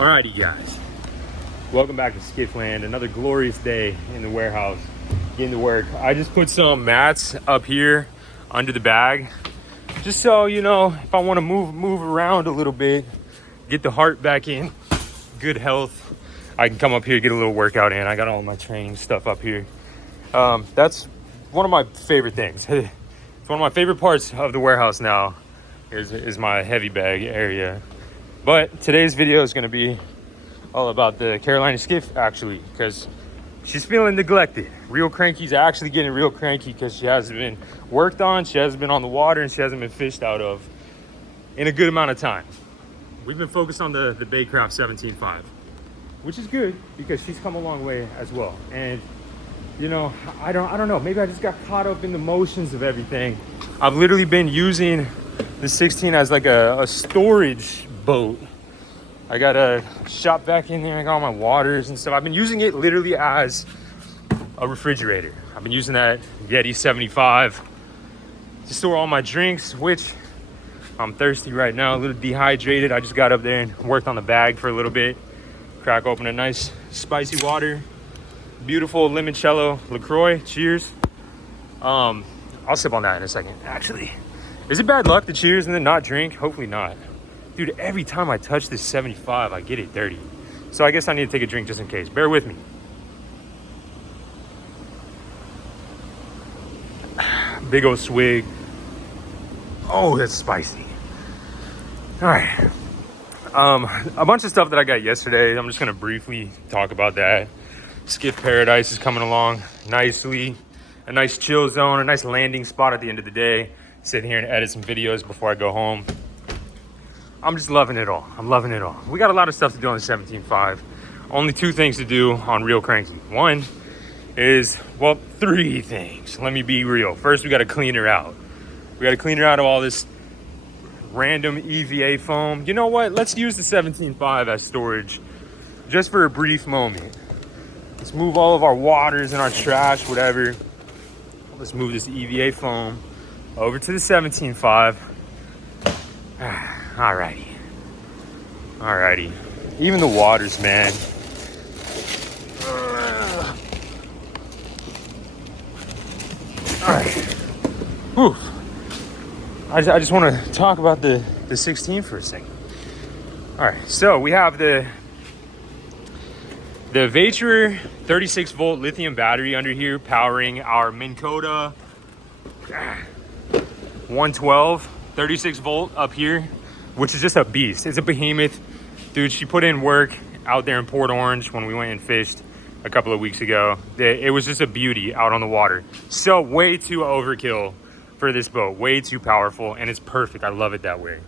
Alrighty guys, welcome back to Skiffland. Another glorious day in the warehouse, getting to work. I just put some mats up here under the bag, just so you know, if I want to move around a little bit, get the heart back in good health, I can come up here, get a little workout in. I got all my training stuff up here. That's one of my favorite things. It's one of my favorite parts of the warehouse now is my heavy bag area. But today's video is going to be all about the Carolina skiff, actually, because she's feeling neglected. Real Cranky's actually getting real cranky because she hasn't been worked on, she hasn't been on the water, and she hasn't been fished out of in a good amount of time. We've been focused on the Baycraft 17.5, which is good because she's come a long way as well. And you know, I don't know, maybe I just got caught up in the motions of everything. I've literally been using the 16 as like a storage boat. I got a shop vac in there, I got all my waters and stuff. I've been using it literally as a refrigerator. I've been using that Yeti 75 to store all my drinks, which I'm thirsty right now, a little dehydrated. I just got up there and worked on the bag for a little bit. Crack open a nice spicy water, beautiful limoncello LaCroix. Cheers. I'll sip on that in a second. Actually, is it bad luck to cheers and then not drink? Hopefully not. Dude, every time I touch this 75, I get it dirty. So I guess I need to take a drink just in case. Bear with me. Big old swig. Oh, that's spicy. All right. A bunch of stuff that I got yesterday. I'm just going to briefly talk about that. Skiff Paradise is coming along nicely. A nice chill zone, a nice landing spot at the end of the day. Sit here and edit some videos before I go home. I'm just loving it all. I'm loving it all. We got a lot of stuff to do on the 17.5. Only two things to do on Real Cranky. One is, well, three things. Let me be real. First, we got to clean her out. We got to clean her out of all this random EVA foam. You know what? Let's use the 17.5 as storage just for a brief moment. Let's move all of our waters and our trash, whatever. Let's move this EVA foam over to the 17.5. Alrighty. Even the waters, man. Alright. Whew. I just want to talk about the 16 for a second. Alright, so we have the Vature 36 volt lithium battery under here powering our Minn Kota 112 36 volt up here, which is just a beast. It's a behemoth. Dude, she put in work out there in Port Orange when we went and fished a couple of weeks ago. It was just a beauty out on the water. So way too overkill for this boat, way too powerful, and it's perfect. I love it that way.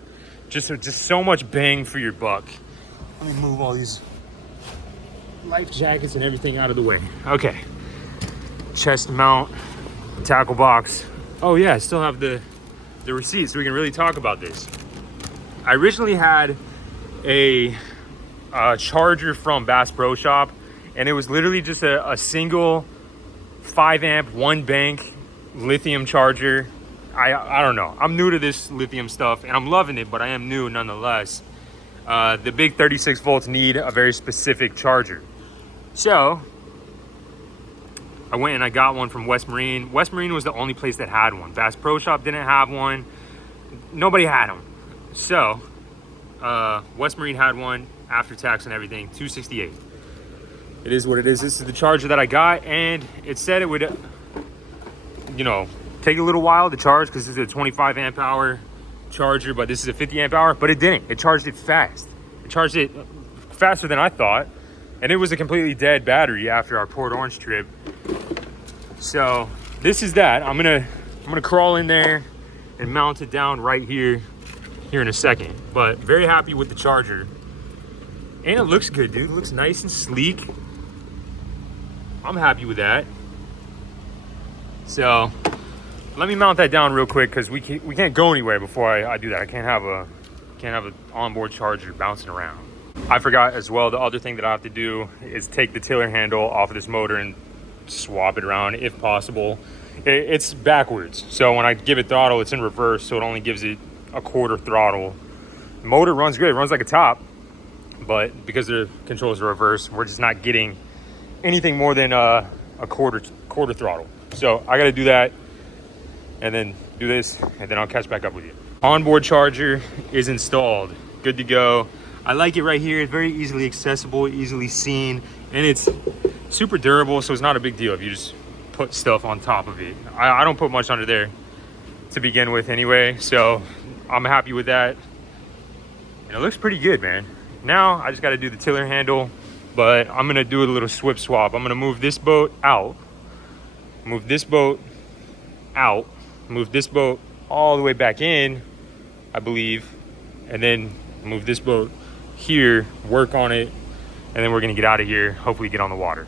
Just so much bang for your buck. Let me move all these life jackets and everything out of the way. Okay, chest mount, tackle box. Oh yeah, I still have the receipt, so we can really talk about this. I originally had a charger from Bass Pro Shop, and it was literally just a single 5 amp 1 bank lithium charger. I don't know, I'm new to this lithium stuff and I'm loving it, but I am new nonetheless. The big 36 volts need a very specific charger, so I went and I got one from West Marine. West Marine was the only place that had one. Bass Pro Shop didn't have one. Nobody had them. So West Marine had one after tax and everything, $268. It is what it is. This is the charger that I got, and it said it would, you know, take a little while to charge because this is a 25 amp hour charger, but this is a 50 amp hour. But it didn't. It charged it fast. It charged it faster than I thought, and it was a completely dead battery after our Port Orange trip. So this is that. I'm gonna crawl in there and mount it down right here in a second. But very happy with the charger, and it looks good, dude. It looks nice and sleek. I'm happy with that. So let me mount that down real quick because we can't go anywhere before I do that. I can't have an onboard charger bouncing around. I forgot as well, the other thing that I have to do is take the tiller handle off of this motor and swap it around if possible. It's backwards, so when I give it throttle, it's in reverse, so it only gives it a quarter throttle. The motor runs good, it runs like a top, but because the controls are reversed, we're just not getting anything more than a quarter throttle. So I got to do that and then do this, and then I'll catch back up with you. Onboard charger is installed, good to go. I like it right here. It's very easily accessible, easily seen, and it's super durable, so it's not a big deal if you just put stuff on top of it. I don't put much under there to begin with anyway, so I'm happy with that. And it looks pretty good, man. Now I just got to do the tiller handle, but I'm gonna do a little swip swap. I'm gonna move this boat out, move this boat out, move this boat all the way back in, I believe, and then move this boat here, work on it, and then we're gonna get out of here, hopefully get on the water.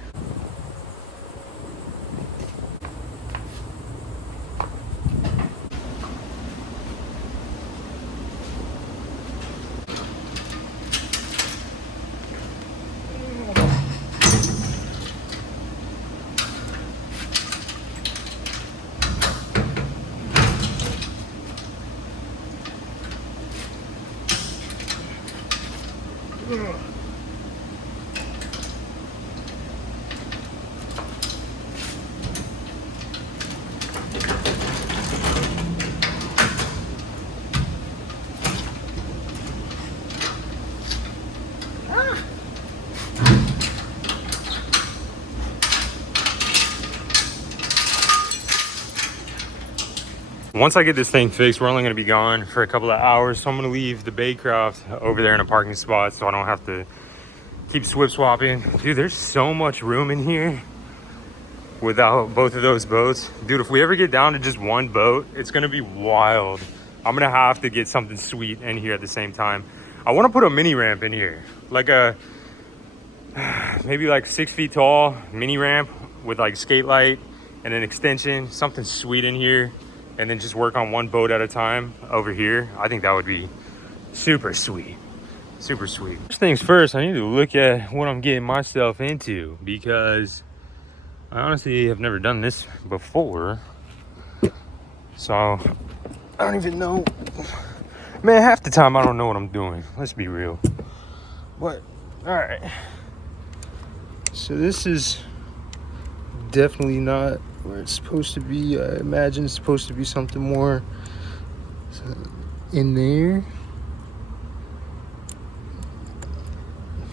Once I get this thing fixed, we're only gonna be gone for a couple of hours, so I'm gonna leave the Baycraft over there in a parking spot so I don't have to keep swip swapping. Dude, there's so much room in here without both of those boats. Dude, if we ever get down to just one boat, it's gonna be wild. I'm gonna have to get something sweet in here at the same time. I wanna put a mini ramp in here, like a, maybe like 6 feet tall mini ramp with like skate light and an extension, something sweet in here, and then just work on one boat at a time over here. I think that would be super sweet, super sweet. First things first, I need to look at what I'm getting myself into, because I honestly have never done this before. So I don't even know, man, half the time I don't know what I'm doing, let's be real. But all right, so this is definitely not where it's supposed to be. I imagine it's supposed to be something more in there.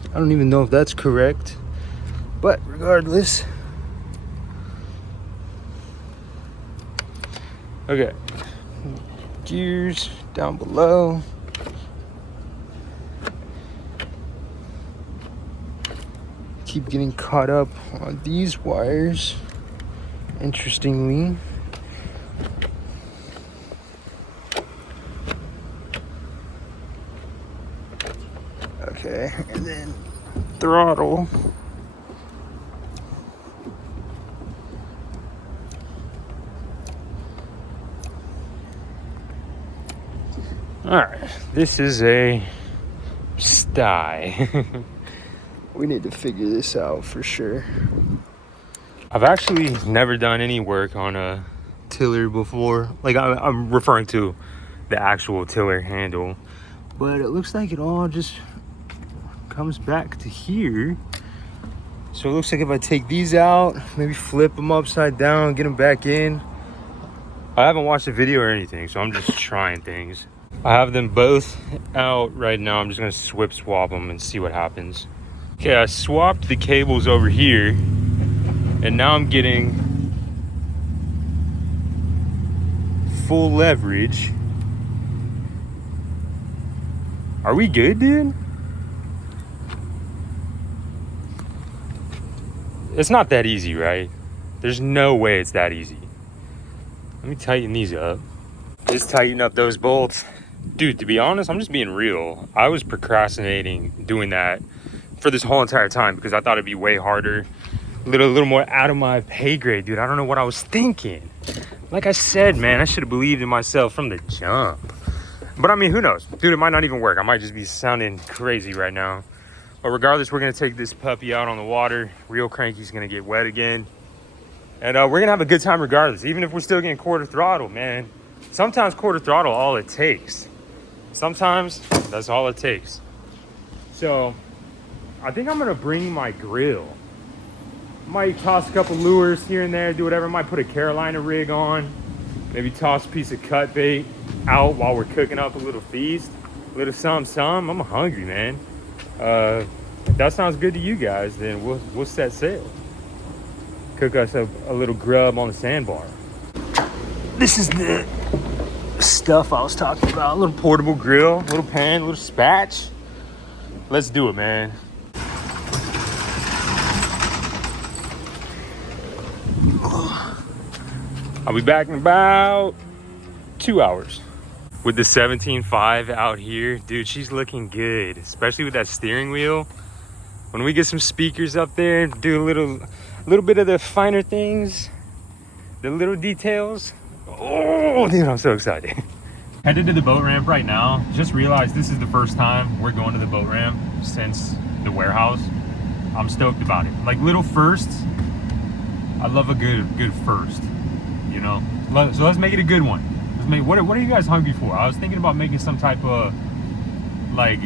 I don't even know if that's correct, but regardless. Okay, gears down below. Keep getting caught up on these wires, interestingly. Okay, and then throttle. All right, this is a sty. We need to figure this out for sure. I've actually never done any work on a tiller before. Like I'm referring to the actual tiller handle, but it looks like it all just comes back to here. So it looks like if I take these out, maybe flip them upside down, get them back in. I haven't watched a video or anything, so I'm just trying things. I have them both out right now. I'm just gonna swip swap them and see what happens. Okay, I swapped the cables over here, and now I'm getting full leverage. Are we good, dude? It's not that easy, right? There's no way it's that easy. Let me tighten these up. Just tighten up those bolts. Dude, to be honest, I'm just being real. I was procrastinating doing that for this whole entire time because I thought it'd be way harder, a little more out of my pay grade, dude. I don't know what I was thinking. Like I said, man, I should have believed in myself from the jump. But I mean, who knows? Dude, it might not even work. I might just be sounding crazy right now. But regardless, we're gonna take this puppy out on the water. Real cranky's gonna get wet again. And we're gonna have a good time regardless, even if we're still getting quarter throttle, man. Sometimes quarter throttle all it takes. Sometimes that's all it takes. So I think I'm gonna bring my grill. Might toss a couple lures here and there, do whatever. Might put a Carolina rig on. Maybe toss a piece of cut bait out while we're cooking up a little feast. A little some. I'm hungry, man. If that sounds good to you guys, then we'll set sail. Cook us a little grub on the sandbar. This is the stuff I was talking about. A little portable grill, a little pan, a little spatch. Let's do it, man. I'll be back in about 2 hours. With the 17.5 out here, dude, she's looking good, especially with that steering wheel. When we get some speakers up there, do a little bit of the finer things, the little details. Oh, dude, I'm so excited. Headed to the boat ramp right now. Just realized this is the first time we're going to the boat ramp since the warehouse. I'm stoked about it. Like little firsts. I love a good first, you know? So let's make it a good one. What are you guys hungry for? I was thinking about making some type of like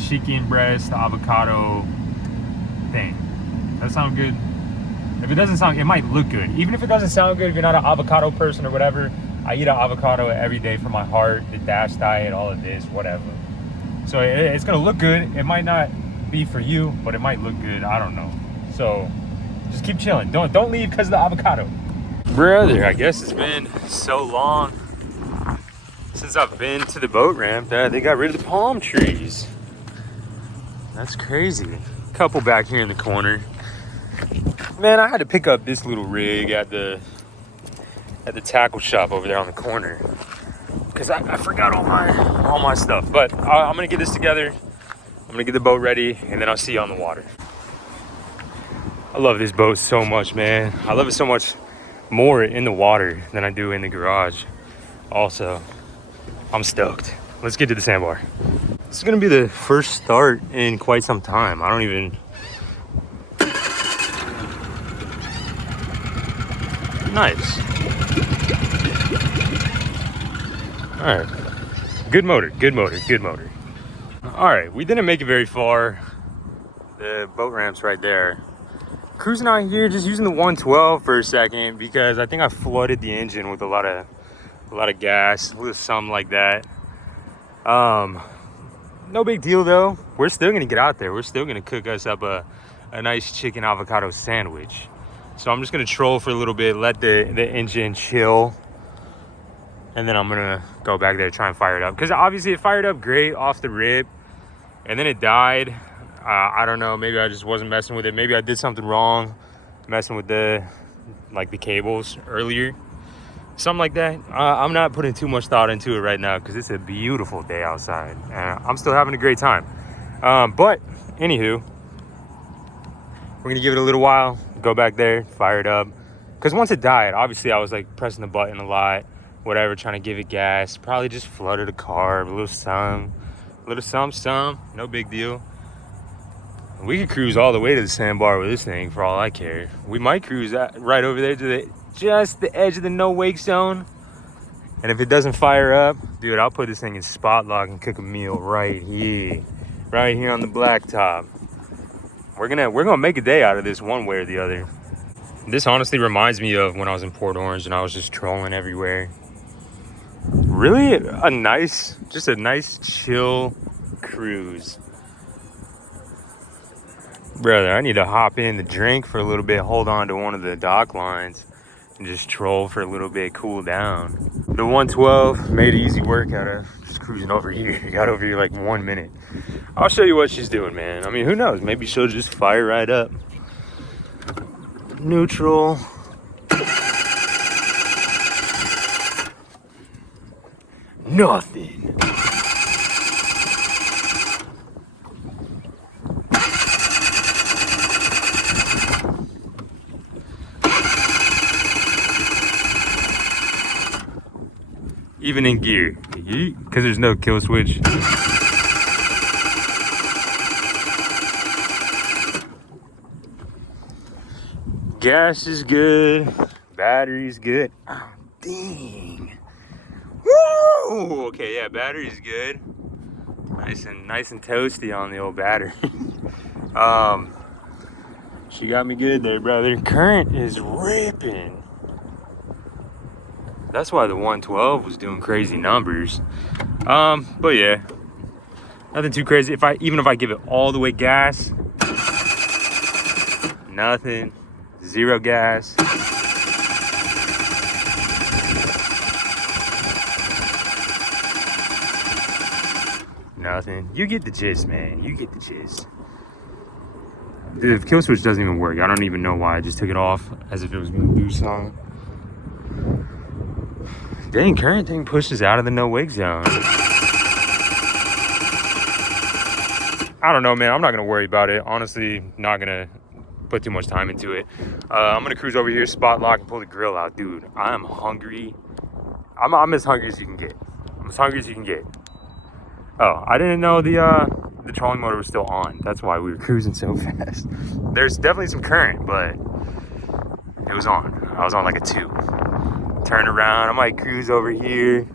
chicken breast avocado thing. That sound good? If it doesn't sound, it might look good. Even if it doesn't sound good, if you're not an avocado person or whatever, I eat an avocado every day for my heart, the DASH diet, all of this, whatever. So it's gonna look good. It might not be for you, but it might look good. I don't know. So just keep chilling. Don't leave because of the avocado. Brother, I guess it's been so long since I've been to the boat ramp that they got rid of the palm trees. That's crazy. Couple back here in the corner. Man, I had to pick up this little rig at the tackle shop over there on the corner because I forgot all my stuff. But I'm gonna get this together. I'm gonna get the boat ready, and then I'll see you on the water. I love this boat so much, man. I love it so much more in the water than I do in the garage. Also, I'm stoked. Let's get to the sandbar. This is gonna be the first start in quite some time. I don't even... Nice. All right. Good motor. All right, we didn't make it very far. The boat ramp's right there. Cruising out here, just using the 112 for a second because I think I flooded the engine with a lot of gas, with something like that. No big deal though. We're still gonna get out there. We're still gonna cook us up a nice chicken avocado sandwich. So I'm just gonna troll for a little bit, let the engine chill, and then I'm gonna go back there, try and fire it up. Because obviously it fired up great off the rip, and then it died. I don't know, maybe I just wasn't messing with it. Maybe I did something wrong, messing with the cables earlier. Something like that. I'm not putting too much thought into it right now because it's a beautiful day outside. I'm still having a great time. But anywho, we're gonna give it a little while, go back there, fire it up. Because once it died, obviously I was like pressing the button a lot, whatever, trying to give it gas. Probably just flooded a carb, a little some, no big deal. We could cruise all the way to the sandbar with this thing for all I care. We might cruise right over there to just the edge of the no wake zone. And if it doesn't fire up, dude, I'll put this thing in spot lock and cook a meal right here on the blacktop. We're gonna make a day out of this one way or the other. This honestly reminds me of when I was in Port Orange and I was just trolling everywhere. Really a nice chill cruise. Brother, I need to hop in the drink for a little bit, hold on to one of the dock lines, and just troll for a little bit, cool down. The 112 made easy work out of just cruising over here. Got over here like 1 minute. I'll show you what she's doing, man. I mean, who knows? Maybe she'll just fire right up. Neutral. Nothing. Even in gear, because there's no kill switch. Gas is good, battery's good. Oh, dang. Woo! Okay, yeah, battery's good. Nice and toasty on the old battery. She got me good there, brother. Current is ripping. That's why the 112 was doing crazy numbers. But yeah, nothing too crazy. Even if I give it all the way gas, nothing, zero gas. Nothing. You get the gist, man. You get the gist. The kill switch doesn't even work. I don't even know why. I just took it off as if it was gonna do something. Dang, current thing pushes out of the no wake zone. I don't know, man. I'm not gonna worry about it. Honestly, not gonna put too much time into it. I'm gonna cruise over here, spot lock, and pull the grill out. Dude, I'm hungry. I'm as hungry as you can get. I'm as hungry as you can get. Oh, I didn't know the trolling motor was still on. That's why we were cruising so fast. There's definitely some current, but it was on. I was on like a 2. Turn around, I might cruise over here,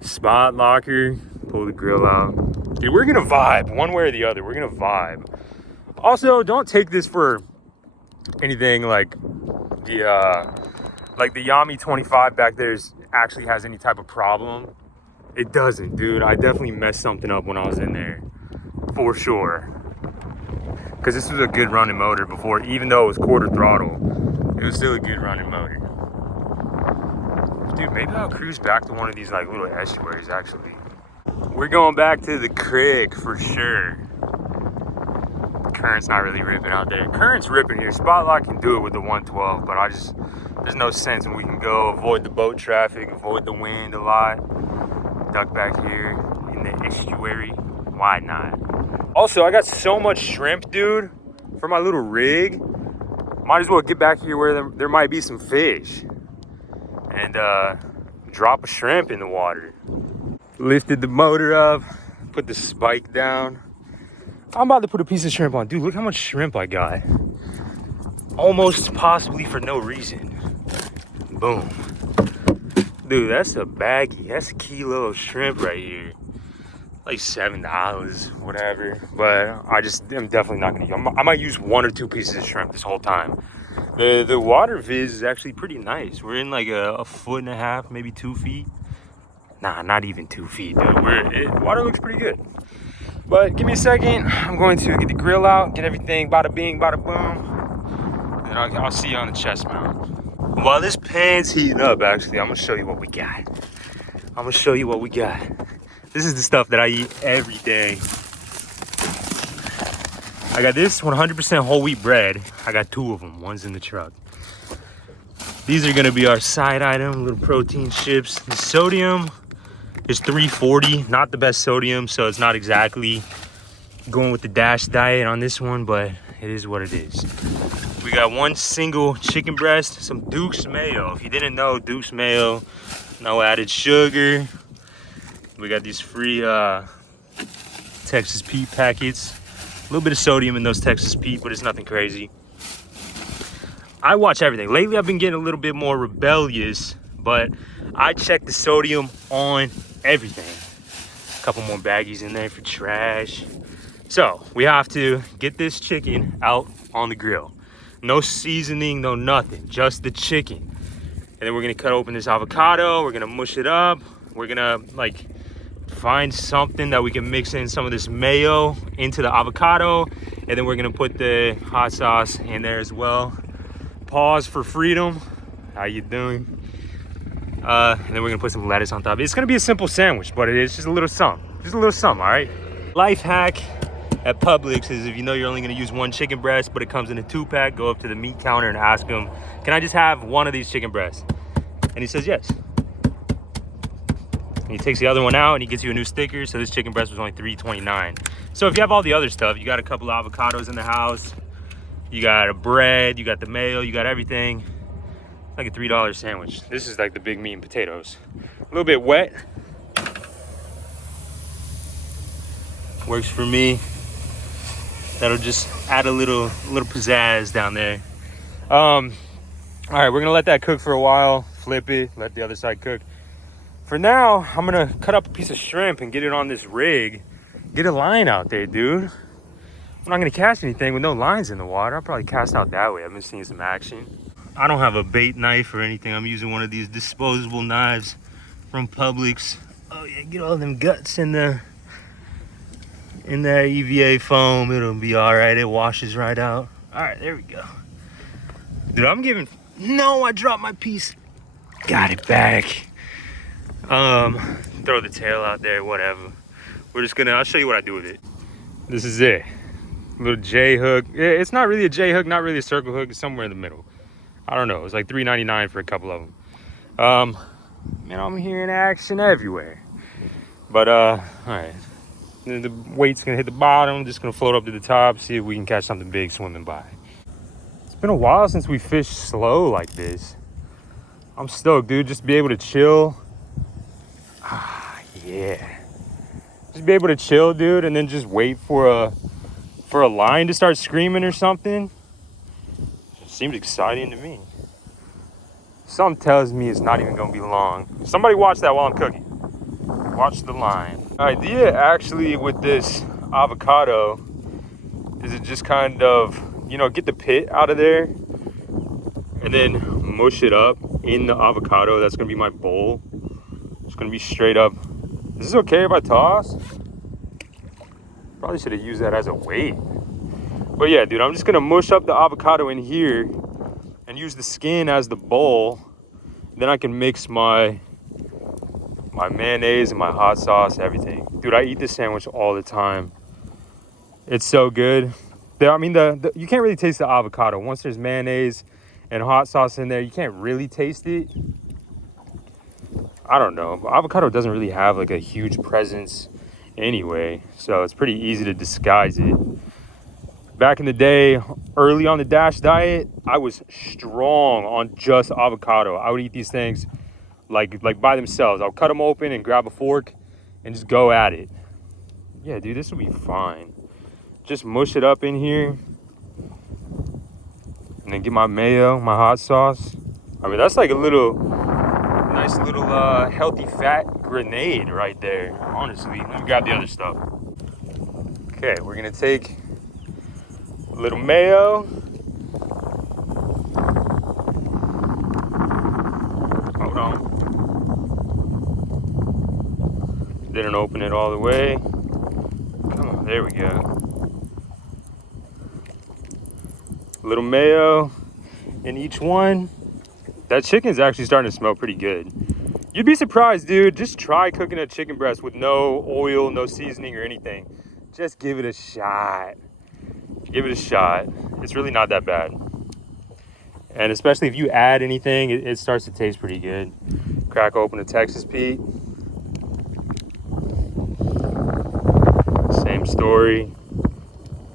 spot locker, pull the grill out. Dude, we're gonna vibe one way or the other. We're gonna vibe. Also, don't take this for anything like the Yami 25 back there actually has any type of problem. It doesn't, dude. I definitely messed something up when I was in there, for sure. Because this was a good running motor before, even though it was quarter throttle, it was still a good running motor. Dude, maybe I'll cruise back to one of these like little estuaries, actually. We're going back to the creek for sure. Current's not really ripping out there. Current's ripping here. Spotlock can do it with the 112, but there's no sense, and we can go avoid the boat traffic, avoid the wind a lot. Duck back here in the estuary. Why not? Also, I got so much shrimp, dude, for my little rig. Might as well get back here where there might be some fish. And drop a shrimp in the water. Lifted the motor up, put the spike down. I'm about to put a piece of shrimp on. Dude, look how much shrimp I got. Almost possibly for no reason. Boom. Dude, that's a baggie. That's a kilo of shrimp right here. Like $7, whatever. But I'm definitely not gonna I might use 1 or 2 pieces of shrimp this whole time. The water viz is actually pretty nice. We're in like a 1.5 feet, maybe 2 feet. Nah, not even 2 feet, dude. Water looks pretty good. But give me a second. I'm going to get the grill out, get everything bada bing, bada boom. And I'll see you on the chest mount. While this pan's heating up, actually, I'm gonna show you what we got. This is the stuff that I eat every day. I got this 100% whole wheat bread. I got 2 of them. One's in the truck. These are gonna be our side item, little protein chips. The sodium is 340, not the best sodium, so it's not exactly going with the Dash diet on this one, but it is what it is. We got 1 single chicken breast, some Duke's mayo. If you didn't know, Duke's mayo, no added sugar. We got these free Texas Pete packets. A little bit of sodium in those Texas Pete, but it's nothing crazy. I watch everything. Lately, I've been getting a little bit more rebellious, but I check the sodium on everything. A couple more baggies in there for trash. So we have to get this chicken out on the grill. No seasoning, no nothing, just the chicken. And then we're gonna cut open this avocado. We're gonna mush it up. We're gonna like find something that we can mix in some of this mayo into the avocado. And then we're gonna put the hot sauce in there as well. Pause for freedom. How you doing? And then we're gonna put some lettuce on top. It's gonna be a simple sandwich, but it is just a little something. Just a little something, all right? Life hack at Publix is if you know you're only gonna use 1 chicken breast, but it comes in a 2-pack, go up to the meat counter and ask him, can I just have 1 of these chicken breasts? And he says yes. And he takes the other one out and he gets you a new sticker. So this chicken breast was only $3.29. So if you have all the other stuff, you got a couple of avocados in the house, you got a bread, you got the mayo, you got everything. It's like a $3 sandwich. This is like the big meat and potatoes. A little bit wet. Works for me. That'll just add a little pizzazz down there. All right, we're gonna let that cook for a while. Flip it, let the other side cook. For now, I'm gonna cut up a piece of shrimp and get it on this rig. Get a line out there, dude. I'm not gonna cast anything with no lines in the water. I'll probably cast out that way. I've been seeing some action. I don't have a bait knife or anything. I'm using one of these disposable knives from Publix. Oh yeah, get all them guts in the EVA foam. It'll be all right. It washes right out. All right, there we go. Dude, I'm giving, no, I dropped my piece. Got it back. Throw the tail out there, whatever. We're just gonna, I'll show you what I do with it. This is it. Little J hook. It's not really a J hook, not really a circle hook. It's somewhere in the middle. I don't know. It's like $3.99 for a couple of them. Man, I'm hearing action everywhere. But all right. The weight's gonna hit the bottom. Just gonna float up to the top. See if we can catch something big swimming by. It's been a while since we fished slow like this. I'm stoked, dude. Just be able to chill. Ah, yeah. Just be able to chill, dude, and then just wait for a line to start screaming or something. Seemed exciting to me. Something tells me it's not even gonna be long. Somebody watch that while I'm cooking. Watch the line. The idea actually with this avocado is it just kind of, you know, get the pit out of there and then mush it up in the avocado. That's gonna be my bowl. It's gonna be straight up. Is this okay if I toss? Probably should have used that as a weight. But yeah, dude, I'm just gonna mush up the avocado in here and use the skin as the bowl. Then I can mix my mayonnaise and my hot sauce, everything. Dude, I eat this sandwich all the time. It's so good. I mean, you can't really taste the avocado. Once there's mayonnaise and hot sauce in there, you can't really taste it. I don't know. Avocado doesn't really have like a huge presence anyway, so it's pretty easy to disguise it. Back in the day, early on the DASH diet, I was strong on just avocado. I would eat these things like by themselves. I'll cut them open and grab a fork and just go at it. Yeah, dude, this will be fine. Just mush it up in here and then get my mayo, my hot sauce. I mean, that's like a nice little healthy fat grenade right there, honestly. Let me grab the other stuff. Okay, we're gonna take a little mayo. Hold on. Didn't open it all the way. Come on, there we go. A little mayo in each one. That chicken's actually starting to smell pretty good. You'd be surprised, dude. Just try cooking a chicken breast with no oil, no seasoning or anything. Just give it a shot. Give it a shot. It's really not that bad. And especially if you add anything, it starts to taste pretty good. Crack open a Texas Pete. Same story.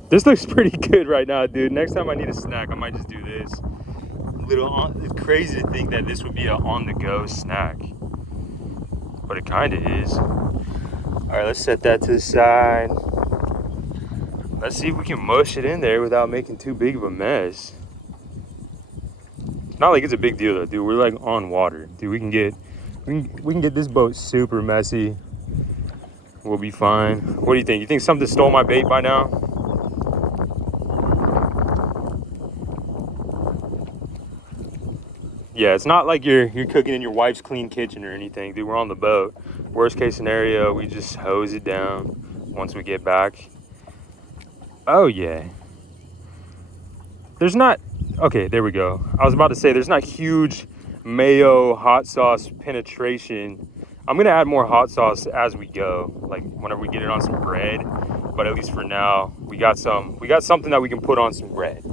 This looks pretty good right now, dude. Next time I need a snack, I might just do this. It's crazy to think that this would be an on-the-go snack. But it kind of is. All right, let's set that to the side. Let's see if we can mush it in there without making too big of a mess. It's not like it's a big deal though, dude. We're like on water, dude. We can get this boat super messy. We'll be fine. What do you think? You think something stole my bait by now? Yeah, it's not like you're cooking in your wife's clean kitchen or anything, dude. We're on the boat. Worst case scenario, we just hose it down once we get back. Oh yeah. There's not, okay, there we go. I was about to say there's not huge mayo hot sauce penetration. I'm gonna add more hot sauce as we go, like whenever we get it on some bread. But at least for now, we got something that we can put on some bread.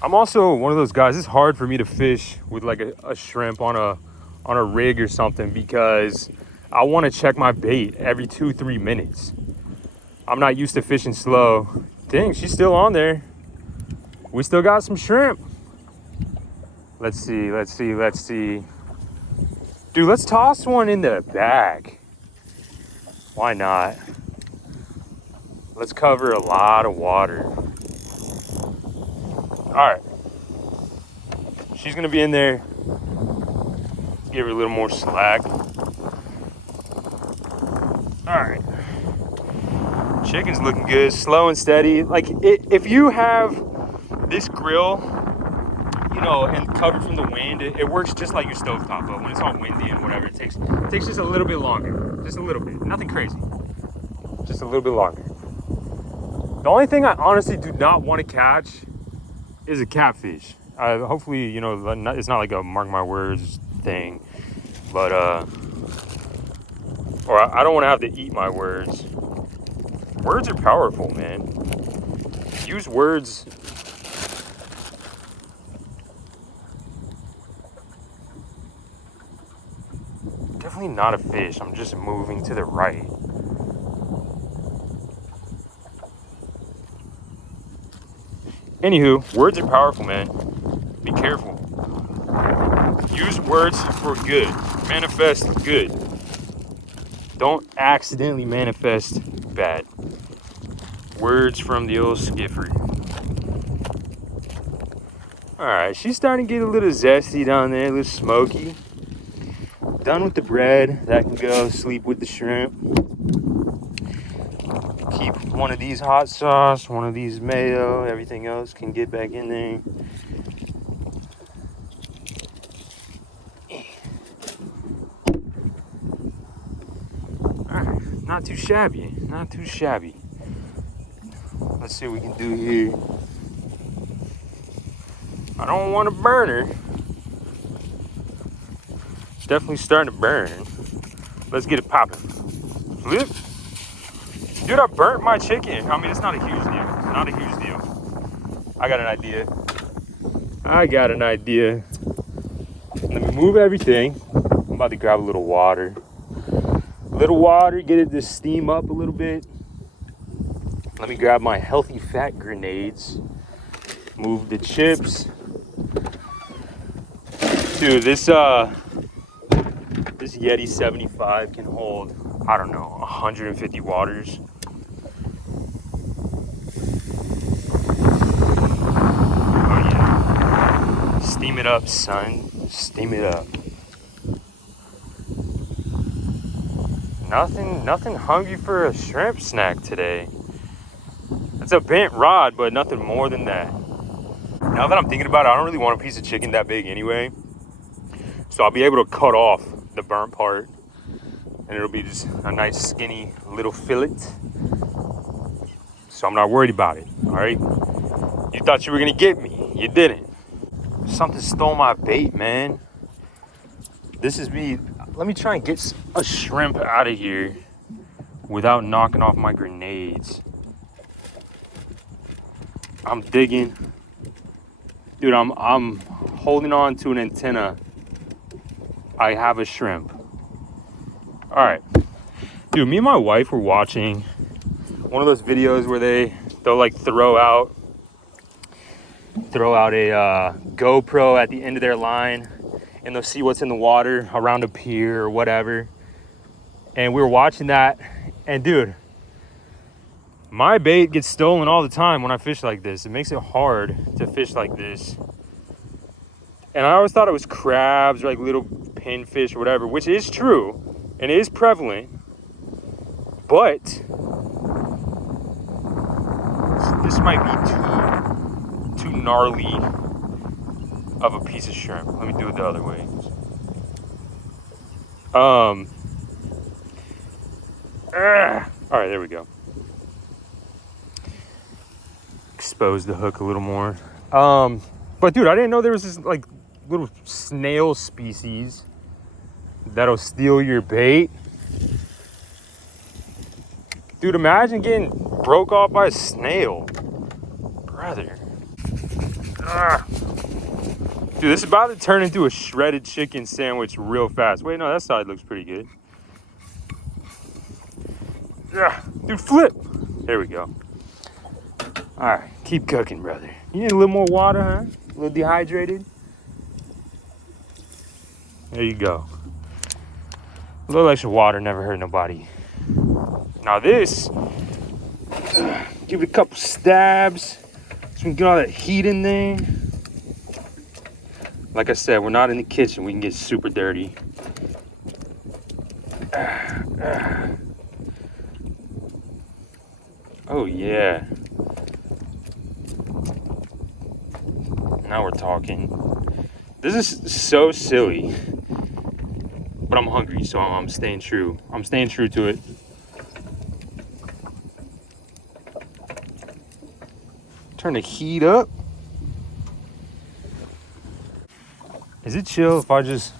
I'm also one of those guys, it's hard for me to fish with like a shrimp on a rig or something because I want to check my bait every 2-3 minutes. I'm not used to fishing slow. Dang, she's still on there. We still got some shrimp. Let's see. Dude, let's toss one in the bag. Why not? Let's cover a lot of water. All right. She's gonna be in there. Let's give her a little more slack. All right. Chicken's looking good, slow and steady. Like if you have this grill, you know, and covered from the wind, it works just like your stovetop. But when it's all windy and whatever, it takes just a little bit longer, just a little bit. Nothing crazy, just a little bit longer. The only thing I honestly do not want to catch is a catfish. Hopefully, you know, it's not like a mark my words thing, but or I don't want to have to eat my words. Words are powerful, man. Use words. Definitely not a fish. I'm just moving to the right. Anywho, words are powerful, man. Be careful. Use words for good. Manifest good. Don't accidentally manifest bad. Words from the old skiffer. Alright, she's starting to get a little zesty down there, a little smoky. Done with the bread. That can go. Sleep with the shrimp. Keep one of these hot sauce, one of these mayo. Everything else can get back in there. Alright, not too shabby. Not too shabby. Let's see what we can do here. I don't want to burn her. Definitely starting to burn. Let's get it popping. Flip. Dude, I burnt my chicken. I mean, it's not a huge deal. Not a huge deal. I got an idea. Let me move everything. I'm about to grab a little water. Get it to steam up a little bit. Let me grab my healthy fat grenades. Move the chips. Dude, this Yeti 75 can hold, I don't know, 150 waters. Oh yeah. Steam it up, son. Steam it up. Nothing hungry for a shrimp snack today. It's a bent rod, but nothing more than that. Now that I'm thinking about it, I don't really want a piece of chicken that big anyway. So I'll be able to cut off the burnt part. And it'll be just a nice skinny little fillet. So I'm not worried about it, all right? You thought you were gonna get me. You didn't. Something stole my bait, man. This is me. Let me try and get a shrimp out of here without knocking off my grenades. I'm digging. Dude, I'm holding on to an antenna. I have a shrimp. All right. Dude, me and my wife were watching one of those videos where they'll like throw out a GoPro at the end of their line, and they'll see what's in the water around a pier or whatever. And we were watching that, and dude, my bait gets stolen all the time when I fish like this. It makes it hard to fish like this. And I always thought it was crabs or like little pinfish or whatever, which is true and is prevalent. But this might be too gnarly of a piece of shrimp. Let me do it the other way. All right, there we go. Expose the hook a little more. But dude, I didn't know there was this like little snail species that'll steal your bait. Dude, imagine getting broke off by a snail. Brother. Dude, this is about to turn into a shredded chicken sandwich real fast. Wait, no, that side looks pretty good. Dude, flip. There we go. All right, keep cooking, brother. You need a little more water, huh? A little dehydrated? There you go. A little extra water never hurt nobody. Now this, give it a couple stabs so we can get all that heat in there. Like I said, we're not in the kitchen. We can get super dirty. Oh yeah. Now we're talking. This is so silly. But I'm hungry, so I'm staying true. I'm staying true to it. Turn the heat up. Is it chill if I just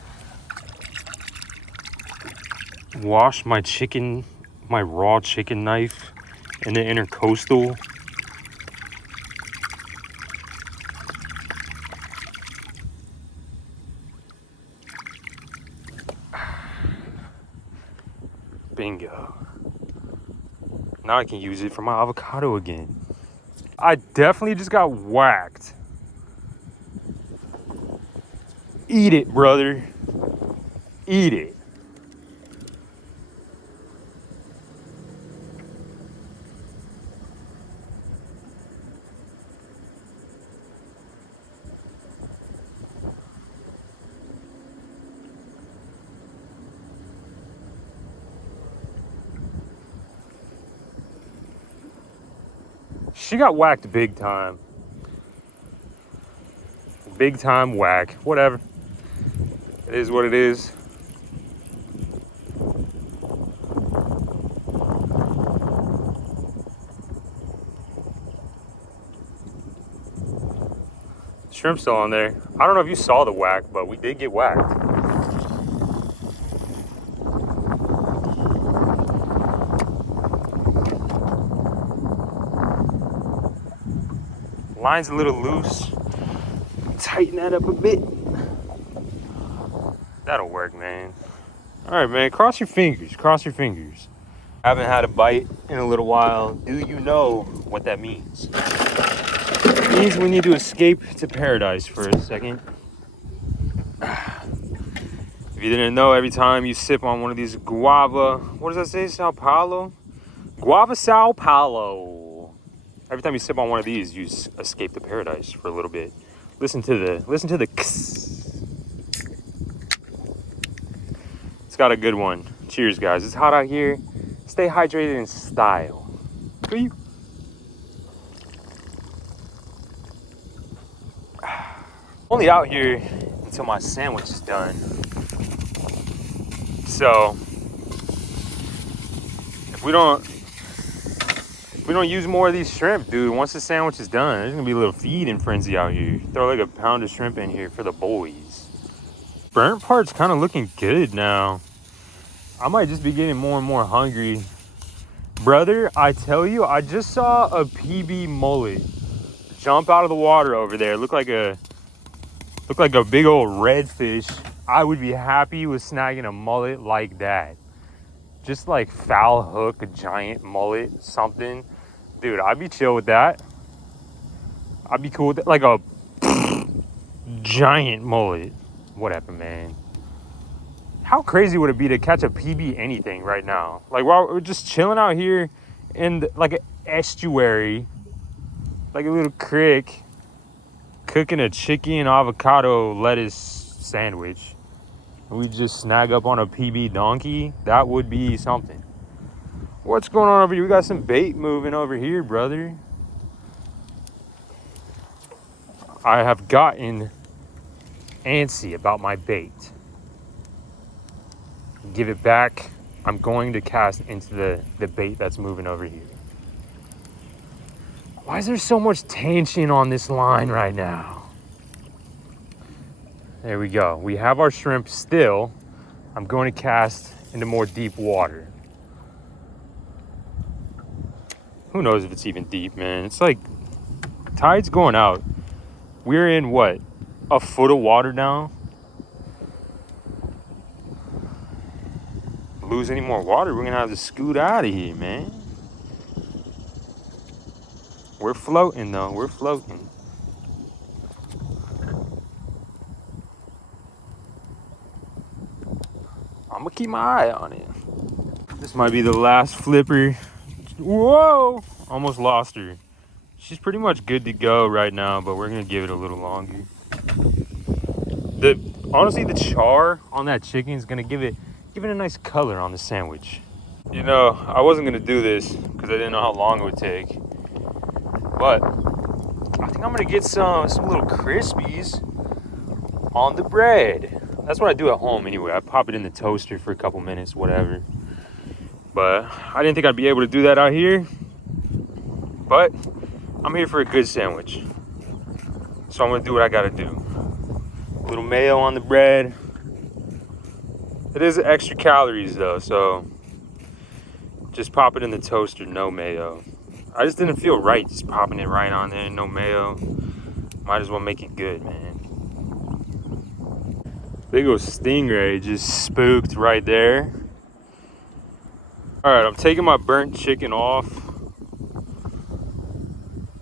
wash my chicken, my raw chicken knife in the intercoastal? Bingo. Now I can use it for my avocado again. I definitely just got whacked. Eat it, brother. Eat it. She got whacked big time. Big time whack. Whatever. It is what it is. Shrimp still on there. I don't know if you saw the whack, but we did get whacked. Line's a little loose. Tighten that up a bit. That'll work, man. All right, man. Cross your fingers. Cross your fingers. I haven't had a bite in a little while. Do you know what that means? It means we need to escape to paradise for a second. If you didn't know, every time you sip on one of these guava, what does that say? Sao Paulo? Guava Sao Paulo. Every time you sip on one of these, you escape to paradise for a little bit. Listen to the kss. It's got a good one. Cheers, guys. It's hot out here. Stay hydrated in style. For you. Only out here until my sandwich is done. So if we don't use more of these shrimp, dude, once the sandwich is done, there's gonna be a little feeding frenzy out here. Throw like a pound of shrimp in here for the boys. Burnt part's kind of looking good now. I might just be getting more and more hungry. Brother, I tell you, I just saw a PB mullet jump out of the water over there. Looked like a big old redfish. I would be happy with snagging a mullet like that. Just like foul hook, a giant mullet, something. Dude, I'd be chill with that. I'd be cool with it. Like a giant mullet. Whatever, man. How crazy would it be to catch a PB anything right now? Like, while we're just chilling out here in like an estuary, like a little creek, cooking a chicken avocado lettuce sandwich, and we just snag up on a PB donkey. That would be something. What's going on over here? We got some bait moving over here, brother. I have gotten antsy about my bait. Give it back. I'm going to cast into the bait that's moving over here. Why is there so much tension on this line right now? There we go. We have our shrimp still. I'm going to cast into more deep water. Who knows if it's even deep, man? It's like tide's going out. We're in what? A foot of water now? Lose any more water, we're gonna have to scoot out of here, man. We're floating though, we're floating. I'm gonna keep my eye on it. This might be the last flipper. Whoa! Almost lost her. She's pretty much good to go right now, but we're gonna give it a little longer. Honestly, the char on that chicken is gonna give it a nice color on the sandwich. You know, I wasn't gonna do this because I didn't know how long it would take. But I think I'm gonna get some little Crispies on the bread. That's what I do at home anyway. I pop it in the toaster for a couple minutes, whatever. But I didn't think I'd be able to do that out here. But I'm here for a good sandwich. So I'm gonna do what I gotta do. A little mayo on the bread. It is extra calories though, so just pop it in the toaster, no mayo. I just didn't feel right just popping it right on there, no mayo. Might as well make it good, man. Big old stingray just spooked right there. All right, I'm taking my burnt chicken off.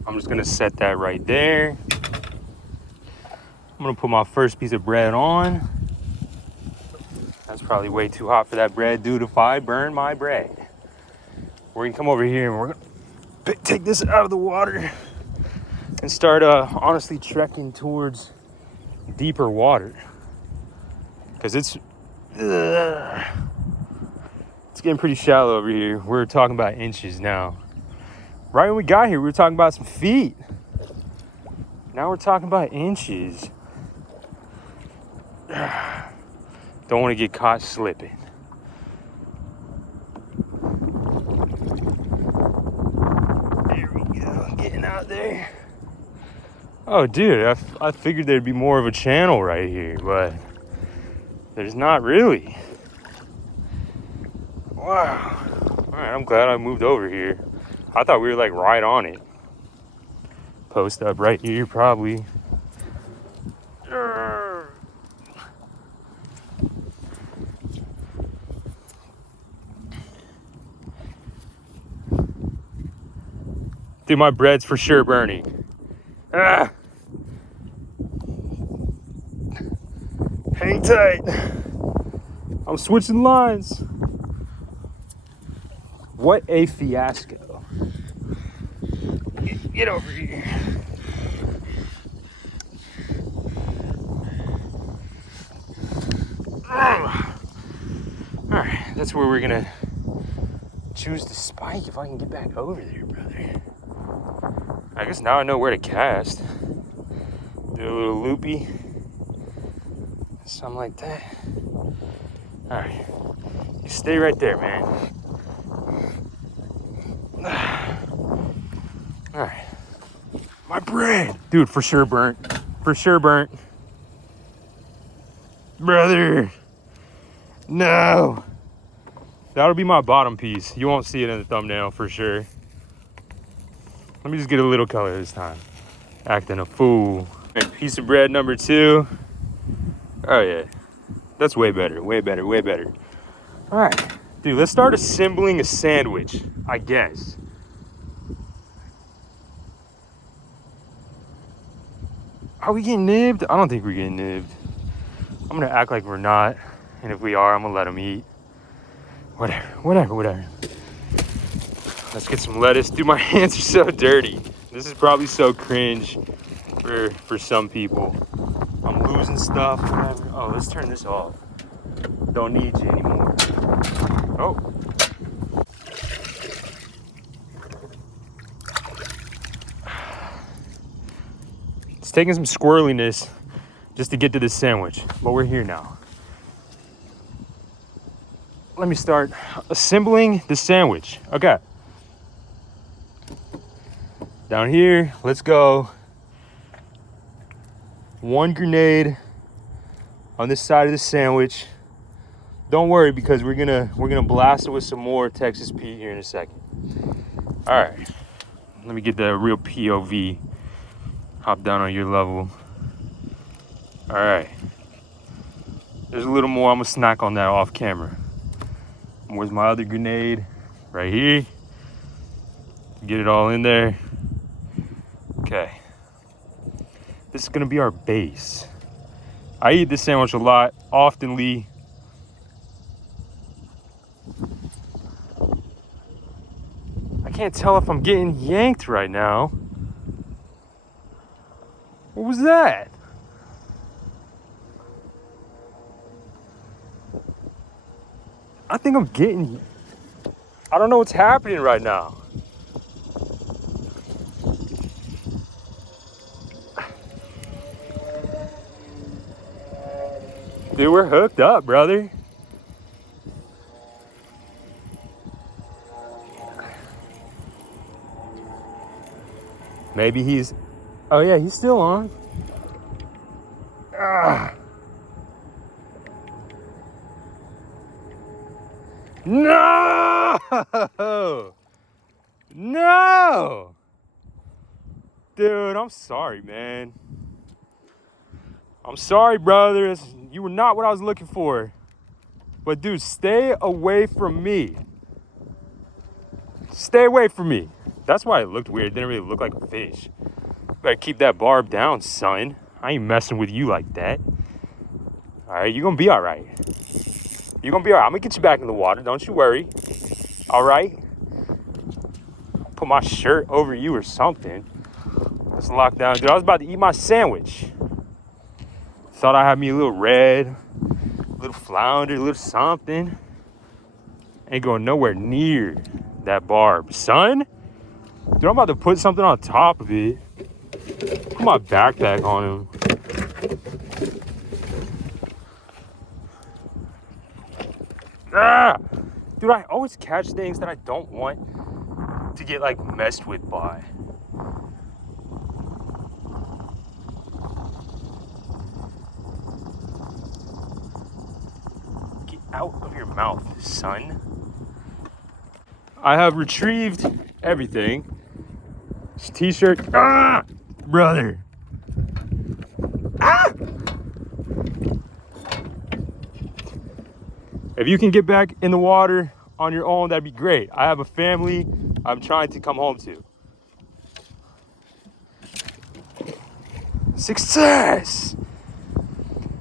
I'm just gonna set that right there. I'm gonna put my first piece of bread on. That's probably way too hot for that bread, dude. If I burn my bread, we're gonna come over here and we're gonna take this out of the water and start honestly trekking towards deeper water, because it's getting pretty shallow over here. We're talking about inches now. Right when we got here, we were talking about some feet. Now we're talking about inches. Don't want to get caught slipping. There we go, getting out there. Oh, dude, I figured there'd be more of a channel right here, but there's not really. Wow. All right, I'm glad I moved over here. I thought we were like right on it. Post up right here, probably. Dude, my bread's for sure burning. Ah! Hang tight. I'm switching lines. What a fiasco. Get over here. All right, that's where we're gonna choose to spike if I can get back over there, brother. I guess now I know where to cast. Do a little loopy. Something like that. All right, you stay right there, man. All right, my bread, dude, for sure burnt. For sure burnt, brother. No, that'll be my bottom piece. You won't see it in the thumbnail for sure. Let me just get a little color this time. Acting a fool. Piece of bread number 2. Oh yeah, that's way better, way better, way better. All right, dude, let's start assembling a sandwich, I guess. Are we getting nibbed? I don't think we're getting nibbed. I'm gonna act like we're not, and if we are, I'm gonna let them eat. Whatever. Let's get some lettuce. Dude, my hands are so dirty. This is probably so cringe for some people. I'm losing stuff, whatever. Oh, let's turn this off. Don't need you anymore. Oh. It's taking some squirreliness just to get to this sandwich, but we're here now. Let me start assembling the sandwich. Okay. Down here, let's go. 1 grenade on this side of the sandwich. Don't worry, because we're gonna blast it with some more Texas Pete here in a second. All right, let me get the real POV. Hop down on your level. All right, there's a little more. I'm gonna snack on that off camera. Where's my other grenade? Right here. Get it all in there. Okay. This is gonna be our base. I eat this sandwich a lot, oftenly. I can't tell if I'm getting yanked right now. What was that? I think I'm getting... I don't know what's happening right now. Dude, we're hooked up, brother. Maybe he's... Oh, yeah, he's still on. Ah. No! No! Dude, I'm sorry, man. I'm sorry, brother. You were not what I was looking for. But, dude, stay away from me. Stay away from me. That's why it looked weird. It didn't really look like a fish. Better keep that barb down, son. I ain't messing with you like that. All right, you're going to be all right. You're going to be all right. I'm going to get you back in the water. Don't you worry. All right? Put my shirt over you or something. Let's lock down. Dude, I was about to eat my sandwich. Thought I had me a little red, a little flounder, a little something. Ain't going nowhere near that barb. Son? Dude, I'm about to put something on top of it. Put my backpack on him. Ah! Dude, I always catch things that I don't want to get, like, messed with by. Get out of your mouth, son. I have retrieved everything. This t-shirt. Ah! Brother. Ah! If you can get back in the water on your own, that'd be great. I have a family I'm trying to come home to. Success!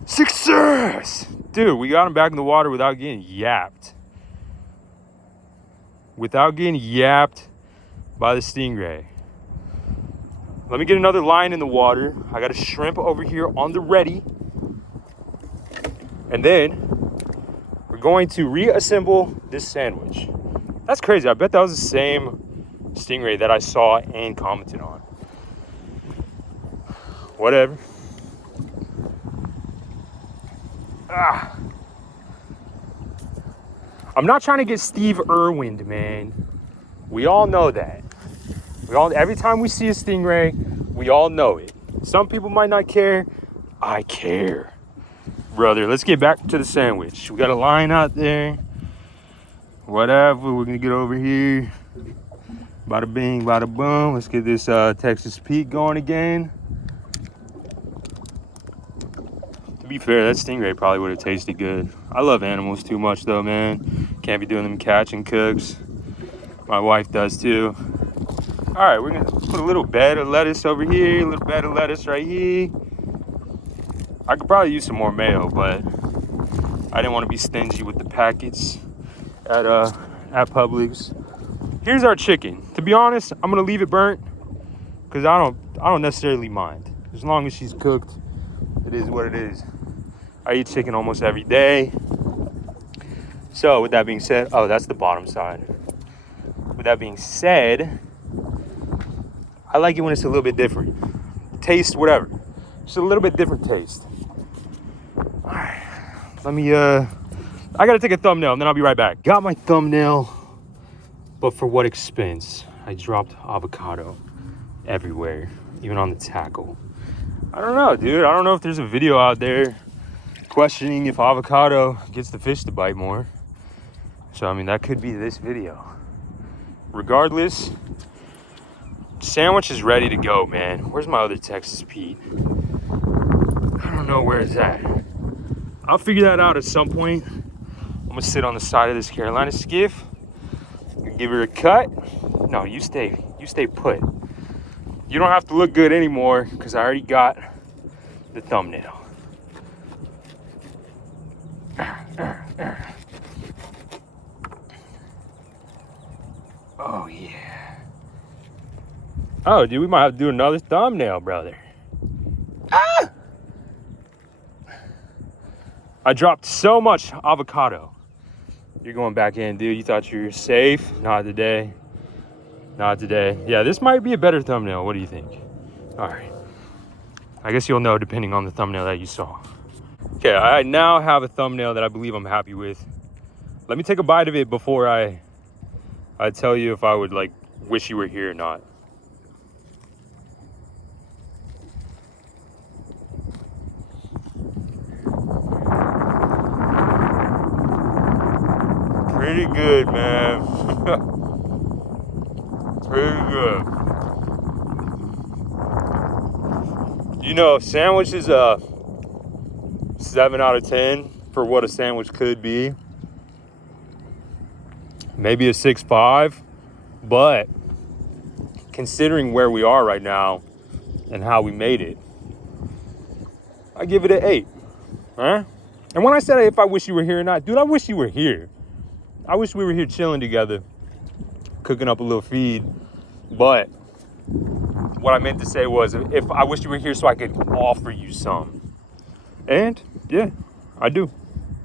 Success! Dude, we got him back in the water without getting yapped. Without getting yapped by the stingray. Let me get another line in the water. I got a shrimp over here on the ready. And then we're going to reassemble this sandwich. That's crazy. I bet that was the same stingray that I saw and commented on. Whatever. Ah. I'm not trying to get Steve Irwin'd, man. We all know that. Every time we see a stingray, we all know it. Some people might not care. I care. Brother, let's get back to the sandwich. We got a line out there. Whatever, we're gonna get over here. Bada bing, bada boom. Let's get this Texas Pete going again. To be fair, that stingray probably would have tasted good. I love animals too much though, man. Can't be doing them catch and cooks. My wife does too. All right, we're gonna put a little bed of lettuce over here, a little bed of lettuce right here. I could probably use some more mayo, but I didn't want to be stingy with the packets at Publix. Here's our chicken. To be honest, I'm gonna leave it burnt because I don't necessarily mind. As long as she's cooked, it is what it is. I eat chicken almost every day. So with that being said, oh, that's the bottom side. With that being said, I like it when it's a little bit different. Taste, whatever. Just a little bit different taste. All right. Let me, I gotta take a thumbnail and then I'll be right back. Got my thumbnail, but for what expense? I dropped avocado everywhere, even on the tackle. I don't know, dude. I don't know if there's a video out there questioning if avocado gets the fish to bite more. So, I mean, that could be this video. Regardless, sandwich is ready to go, man. Where's my other Texas Pete? I don't know where it's at. I'll figure that out at some point. I'm gonna sit on the side of this Carolina skiff, give her a cut. No, you stay put. You don't have to look good anymore because I already got the thumbnail. Oh yeah. Oh, dude, we might have to do another thumbnail, brother. Ah! I dropped so much avocado You're going back in, dude. You thought you were safe. Not today. Not today. Yeah, this might be a better thumbnail. What do you think? All right. I guess you'll know depending on the thumbnail that you saw. Okay, I now have a thumbnail that I believe I'm happy with. Let me take a bite of it before I tell you if I would like wish you were here or not. Pretty good, man. Pretty good. You know, sandwich is a 7 out of 10 for what a sandwich could be. Maybe a 6.5, but considering where we are right now and how we made it, I give it an 8. Huh? And when I said if I wish you were here or not, dude, I wish you were here. I wish we were here chilling together, cooking up a little feed. But what I meant to say was, if I wish you were here so I could offer you some. And yeah, I do.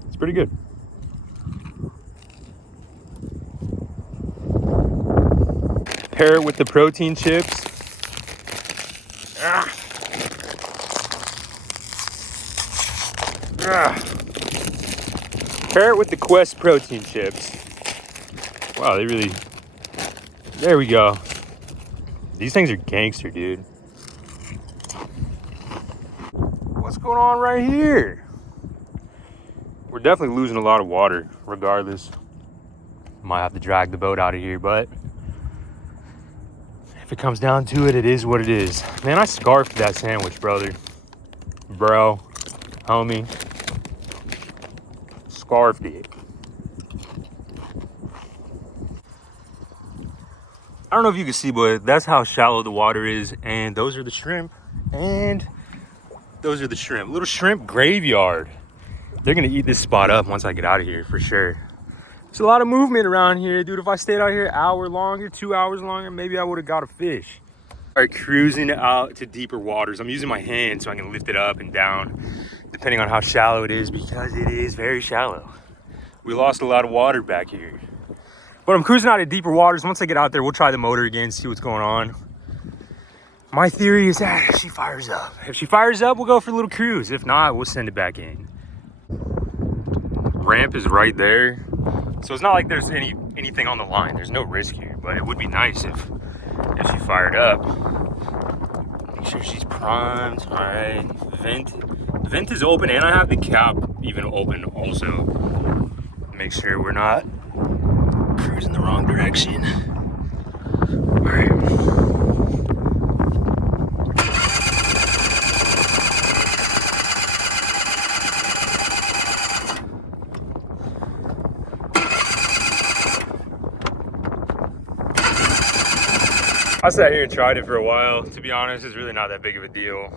It's pretty good. Pair it with the protein chips. Pair it with the Quest protein chips. Wow, they really... There we go. These things are gangster, dude. What's going on right here? We're definitely losing a lot of water, regardless. Might have to drag the boat out of here, but if it comes down to it, it is what it is. Man, I scarfed that sandwich, brother. Bro, homie. Scarfed it. I don't know if you can see, but that's how shallow the water is. And those are the shrimp. And those are the shrimp. Little shrimp graveyard. They're gonna eat this spot up once I get out of here, for sure. There's a lot of movement around here, dude. If I stayed out here an hour longer, 2 hours longer, maybe I would have got a fish. All right, cruising out to deeper waters. I'm using my hand so I can lift it up and down, depending on how shallow it is, because it is very shallow. We lost a lot of water back here. But I'm cruising out to deeper waters. Once I get out there, we'll try the motor again, see what's going on. My theory is that she fires up. If she fires up, we'll go for a little cruise. If not, we'll send it back in. Ramp is right there. So it's not like there's anything on the line. There's no risk here, but it would be nice if she fired up. Make sure she's primed. All right, vent is open, and I have the cap even open also. Make sure we're not cruising the wrong direction. All right. I sat here and tried it for a while. To be honest, it's really not that big of a deal.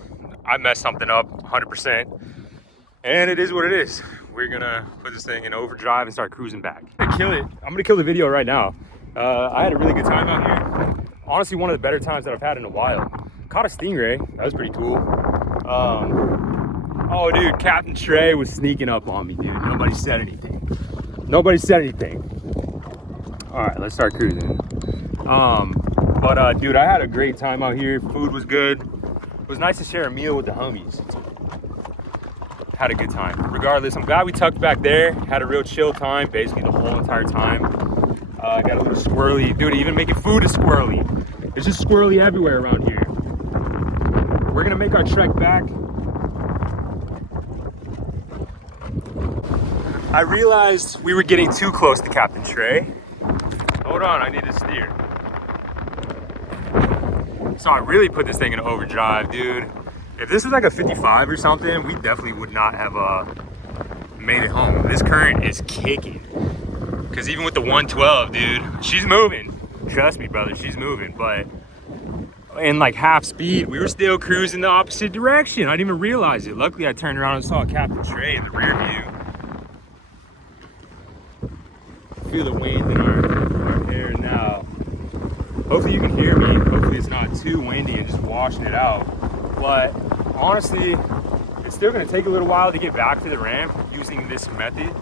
I messed something up 100%, and it is what it is. We're gonna put this thing in overdrive and start cruising back. I'm gonna kill it. I'm gonna kill the video right now. I had a really good time out here. Honestly, one of the better times that I've had in a while. Caught a stingray. That was pretty cool. Oh, dude, Captain Trey was sneaking up on me, dude. Nobody said anything. Nobody said anything. All right, let's start cruising. But dude, I had a great time out here. Food was good. It was nice to share a meal with the homies. Had a good time. Regardless, I'm glad we tucked back there. Had a real chill time, basically the whole entire time. Got a little squirrely. Dude, even making food is squirrely. It's just squirrely everywhere around here. We're gonna make our trek back. I realized we were getting too close to Captain Trey. Hold on, I need to steer. So I really put this thing in overdrive, dude. If this is like a 55 or something, we definitely would not have made it home. This current is kicking. Because even with the 112, dude, she's moving. Trust me, brother, she's moving. But in like half speed, we were still cruising the opposite direction. I didn't even realize it. Luckily, I turned around and saw Captain Trey in the rear view. Feel the wind in our hair now. Hopefully you can hear me. Hopefully it's not too windy and just washing it out. But honestly, it's still gonna take a little while to get back to the ramp using this method.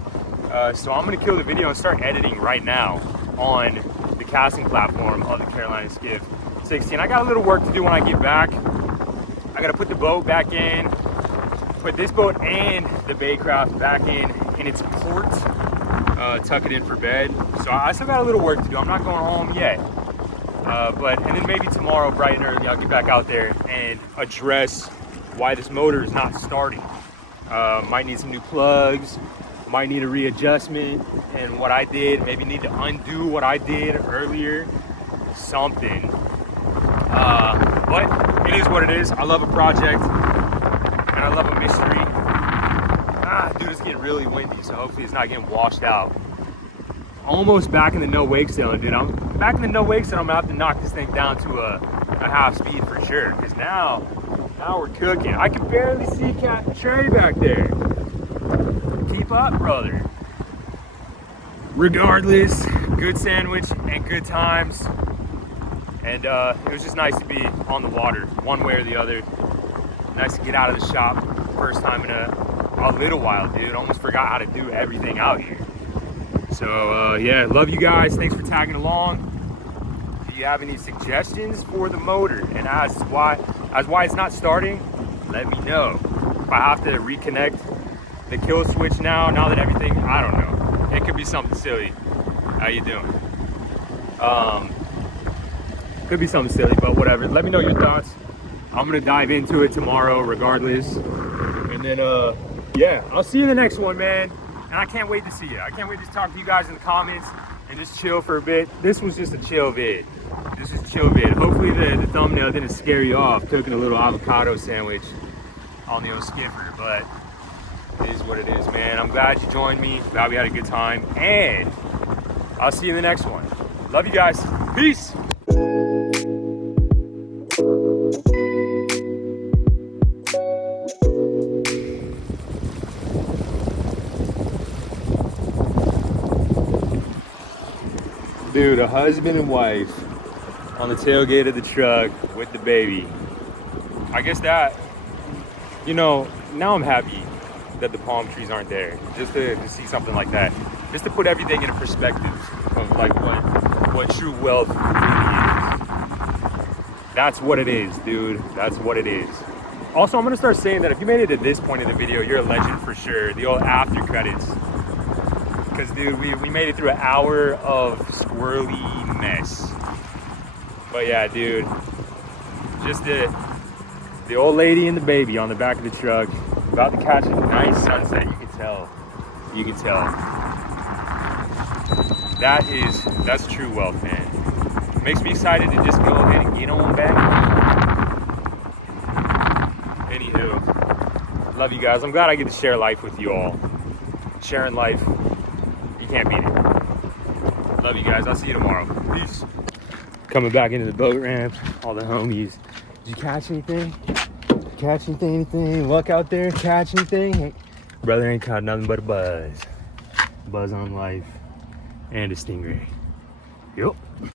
So I'm gonna kill the video and start editing right now on the casting platform of the Carolina Skiff 16. I got a little work to do when I get back. I gotta put the boat back in, put this boat and the Baycraft back in its port, tuck it in for bed. So I still got a little work to do. I'm not going home yet. And then maybe tomorrow, bright and early, I'll get back out there and address why this motor is not starting. Might need some new plugs, might need a readjustment, and what I did, maybe need to undo what I did earlier, something. But it is what it is. I love a project, and I love a mystery. Dude, it's getting really windy, so hopefully it's not getting washed out. Almost back in the no wake sailing, dude. I'm back in the no wake sailing. I'm gonna have to knock this thing down to a half speed for sure. Because now we're cooking. I can barely see Captain Trey back there. Keep up, brother. Regardless, good sandwich and good times. And it was just nice to be on the water, one way or the other. Nice to get out of the shop. First time in a little while, dude. Almost forgot how to do everything out here. So yeah, love you guys. Thanks for tagging along. If you have any suggestions for the motor and as why it's not starting, let me know. If I have to reconnect the kill switch now that everything, I don't know. It could be something silly. How you doing? Could be something silly, but whatever. Let me know your thoughts. I'm gonna dive into it tomorrow regardless. And then yeah, I'll see you in the next one, man. And I can't wait to see you. I can't wait to talk to you guys in the comments and just chill for a bit. This was just a chill vid. This is a chill vid. Hopefully the thumbnail didn't scare you off cooking a little avocado sandwich on the old skiffer, but it is what it is, man. I'm glad you joined me. Glad we had a good time. And I'll see you in the next one. Love you guys. Peace. Dude, a husband and wife on the tailgate of the truck with the baby. I guess that, you know, now I'm happy that the palm trees aren't there. Just to see something like that. Just to put everything in a perspective of like what true wealth really is. That's what it is, dude. That's what it is. Also, I'm gonna start saying that if you made it to this point in the video, you're a legend for sure. The old after credits. Because, dude, we made it through an hour of squirrely mess. But yeah, dude, just the old lady and the baby on the back of the truck, about to catch a nice sunset. You can tell. You can tell. That's true wealth, man. Makes me excited to just go ahead and get on back. Anywho, love you guys. I'm glad I get to share life with you all. Sharing life. Can't beat it. Love you guys. I'll see you tomorrow. Peace. Coming back into the boat ramp. All the homies. Did you catch anything? Catch anything? Luck out there? Catch anything? Brother ain't caught nothing but a buzz. Buzz on life. And a stingray. Yup.